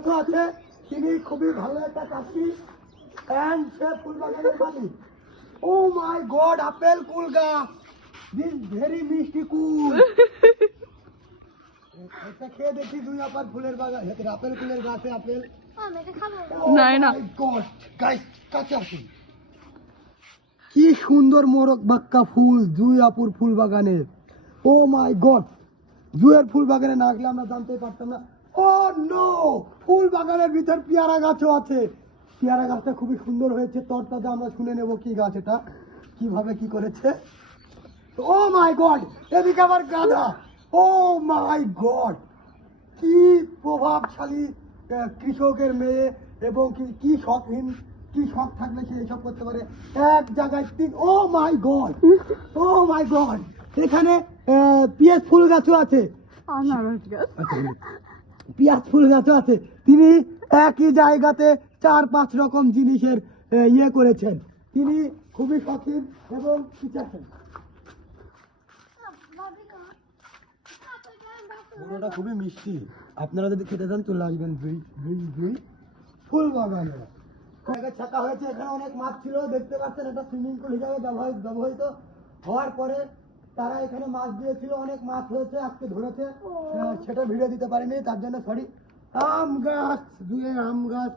গাছও আছে। তিনি খুবই ভালো একটা চাষি and সে ফুল বাগানের মালিক। ও মাই গড, আপেল কুল গাছ, দিস ভেরি মিষ্টি কুল। এটা খেয়ে দেখি দুই আপার ফুলের বাগান, আপেল কুলের গাছে আপেল। না গড গাইস, কাছে আসুন। কি সুন্দর মোরক বাক্কা ফুল জুই আপুর ফুল বাগানে। ও মাই গড, জুয়ের ফুল বাগানে না গেলে আমরা জানতেই পারতাম না। ও নো, ফুল বাগানের ভিতর পেয়ারা গাছও আছে। পেয়ারা গাছটা খুবই সুন্দর হয়েছে, তরতাজা। আমরা শুনে নেব কি গাছ এটা, কিভাবে কি করেছে। ও মাই গড, এদিকে আবার গাধা। ও মাই গড, কি প্রভাবশালী কৃষকের মেয়ে, এবং কি শখহীন, কি শখ থাকলে সে এসব করতে পারে। এক জায়গায় তিন, ও মাই গড, ও মাই গড, এখানে পিয়াজ ফুল গাছও আছে। পিয়াজ ফুল গাছও আছে। তিনি একই জায়গাতে 4-5 রকম জিনিসের ইয়ে করেছেন। তিনি খুবই শখীন এবং শিখেছেন। পুরোটা খুবই মিষ্টি। আপনারা যদি খেতে চান চলে আসবেন ফুল বাগানে। ছাকা হয়েছে, এখানে অনেক মাছ ছিল, দেখতে পাচ্ছেন। এটা সুইমিং পুল হিসাবে ব্যবহৃত হওয়ার পরে তারা এখানে মাছ দিয়েছিল, অনেক মাছ হয়েছে, আজকে ধরেছে। সেটা ভিডিও দিতে পারিনি, তার জন্য সরি। আম গাছ, দুয়ে আম গাছ।